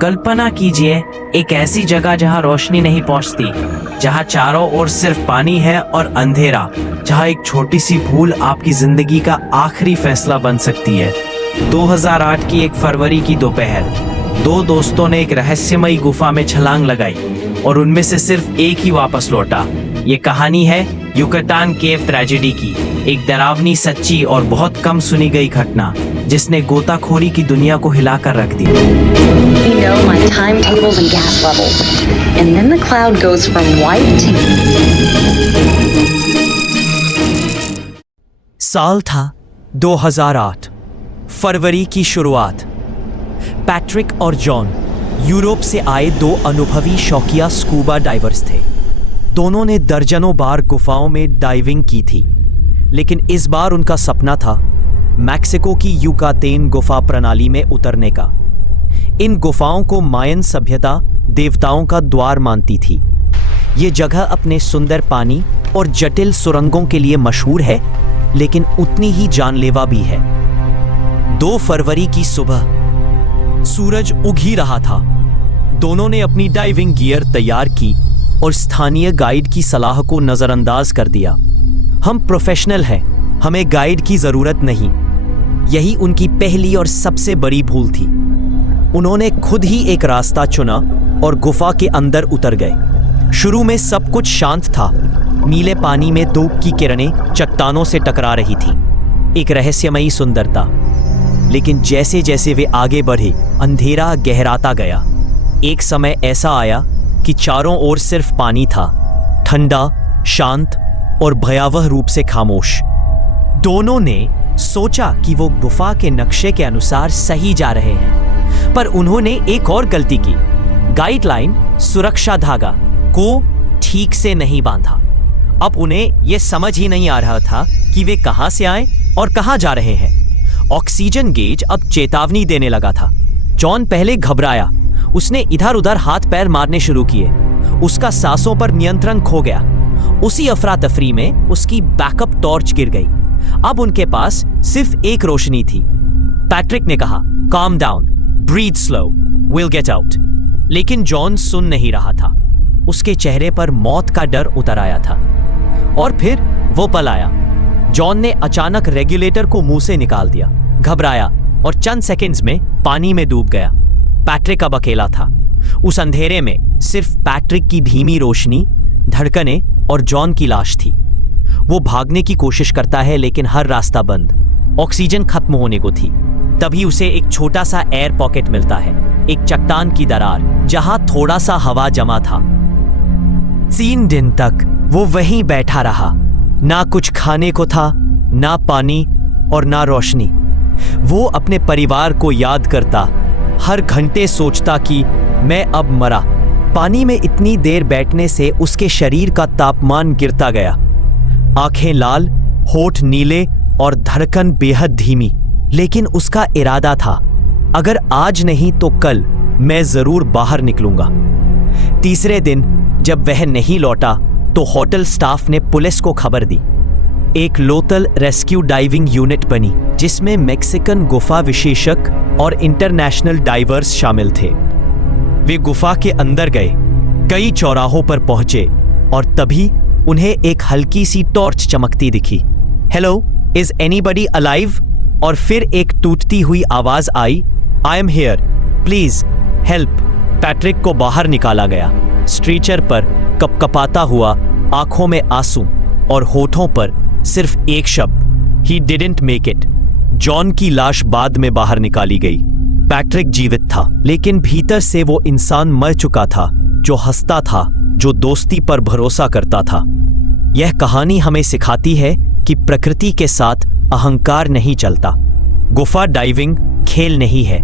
कल्पना कीजिए एक ऐसी जगह जहां रोशनी नहीं पहुंचती, जहां चारों ओर सिर्फ पानी है और अंधेरा, जहां एक छोटी सी भूल आपकी जिंदगी का आखिरी फैसला बन सकती है। 2008 की एक फरवरी की दोपहर, दो दोस्तों ने एक रहस्यमयी गुफा में छलांग लगाई और उनमें से सिर्फ एक ही वापस लौटा। ये कहानी है युकातान केव ट्रेजेडी की, एक डरावनी, सच्ची और बहुत कम सुनी गई घटना जिसने गोताखोरी की दुनिया को हिलाकर रख दिया। You know my timetables and gas levels, and then the cloud goes from white to... साल था 2008, फरवरी की शुरुआत। पैट्रिक और जॉन यूरोप से आए दो अनुभवी शौकिया स्कूबा डाइवर्स थे। दोनों ने दर्जनों बार गुफाओं में डाइविंग की थी, लेकिन इस बार उनका सपना था मैक्सिको की युकातेन गुफा प्रणाली में उतरने का। इन गुफाओं को मायन सभ्यता देवताओं का द्वार मानती थी। ये जगह अपने सुंदर पानी और जटिल सुरंगों के लिए मशहूर है, लेकिन उतनी ही जानलेवा भी है। 2 फरवरी की सुबह सूरज उग ही रहा था। दोनों ने अपनी डाइविंग गियर तैयार की और स्थानीय गाइड की सलाह को नजरअंदाज कर दिया। हम प्रोफेशनल हैं, हमें गाइड की जरूरत नहीं। यही उनकी पहली और सबसे बड़ी भूल थी। उन्होंने खुद ही एक रास्ता चुना और गुफा के अंदर उतर गए। शुरू में सब कुछ शांत था। नीले पानी में धूप की किरणें चट्टानों से टकरा रही थी, एक रहस्यमयी सुंदरता। लेकिन जैसे जैसे वे आगे बढ़े, अंधेरा गहराता गया। एक समय ऐसा आया कि चारों ओर सिर्फ पानी था, ठंडा, शांत और भयावह रूप से खामोश। दोनों ने सोचा कि वो गुफा के नक्शे के अनुसार सही जा रहे हैं, पर उन्होंने एक और गलती की। गाइडलाइन सुरक्षा धागा को ठीक से नहीं बांधा। अब उन्हें यह समझ ही नहीं आ रहा था कि वे कहां से आए और कहां जा रहे हैं। ऑक्सीजन गेज अब चेतावनी देने लगा था। जॉन पहले घबराया। उसने इधर उधर हाथ पैर मारने शुरू किए। उसका सांसों पर नियंत्रण खो गया। उसी अफरा तफरी में उसकी बैकअप टॉर्च गिर गई। अब उनके पास सिर्फ एक रोशनी थी। पैट्रिक ने कहा, calm down, breathe slow, will get out. लेकिन जॉन सुन नहीं रहा था। उसके चेहरे पर मौत का डर उतर आया था। और फिर वो पल आया। जॉन ने अचानक रेगुलेटर को मुंह से निकाल दिया, घबराया और चंद सेकंड्स में पानी में डूब गया। पैट्रिक अब अकेला था। उस अंधेरे में सिर्फ पैट्रिक की धीमी रोशनी, धड़कनें और जॉन की लाश थी। वो भागने की कोशिश करता है, लेकिन हर रास्ता बंद। ऑक्सीजन खत्म होने को थी। तभी उसे एक छोटा सा एयर पॉकेट मिलता है, एक चट्टान की दरार जहां थोड़ा सा हवा जमा था। 3 दिन तक वो वहीं बैठा रहा। ना कुछ खाने को था, ना पानी और ना रोशनी। वो अपने परिवार को याद करता, हर घंटे सोचता कि मैं अब मरा। पानी में इतनी देर बैठने से उसके शरीर का तापमान गिरता गया। आंखें लाल, होठ नीले और धड़कन बेहद धीमी। लेकिन उसका इरादा था, अगर आज नहीं तो कल मैं जरूर बाहर निकलूंगा। तीसरे दिन जब वह नहीं लौटा तो होटल स्टाफ ने पुलिस को खबर दी। एक लोकल रेस्क्यू डाइविंग यूनिट बनी, जिसमें मैक्सिकन गुफा विशेषज्ञ और इंटरनेशनल डाइवर्स शामिल थे। वे गुफा के अंदर गए, कई चौराहों पर पहुंचे और तभी उन्हें एक हल्की सी टॉर्च चमकती दिखी। Hello, is anybody alive? और फिर एक टूटती हुई आवाज आई, I am here, please help. Patrick को बाहर निकाला गया। स्ट्रेचर पर कपकपाता हुआ, आंखों में आंसू और होठों पर सिर्फ एक शब्द, he didn't make it. John की लाश बाद में बाहर निकाली गई। पैट्रिक जीवित था, लेकिन भीतर से वो इंसान मर चुका था, जो हंसता था, जो दोस्ती पर भरोसा करता था। यह कहानी हमें सिखाती है कि प्रकृति के साथ अहंकार नहीं चलता। गुफा डाइविंग खेल नहीं है,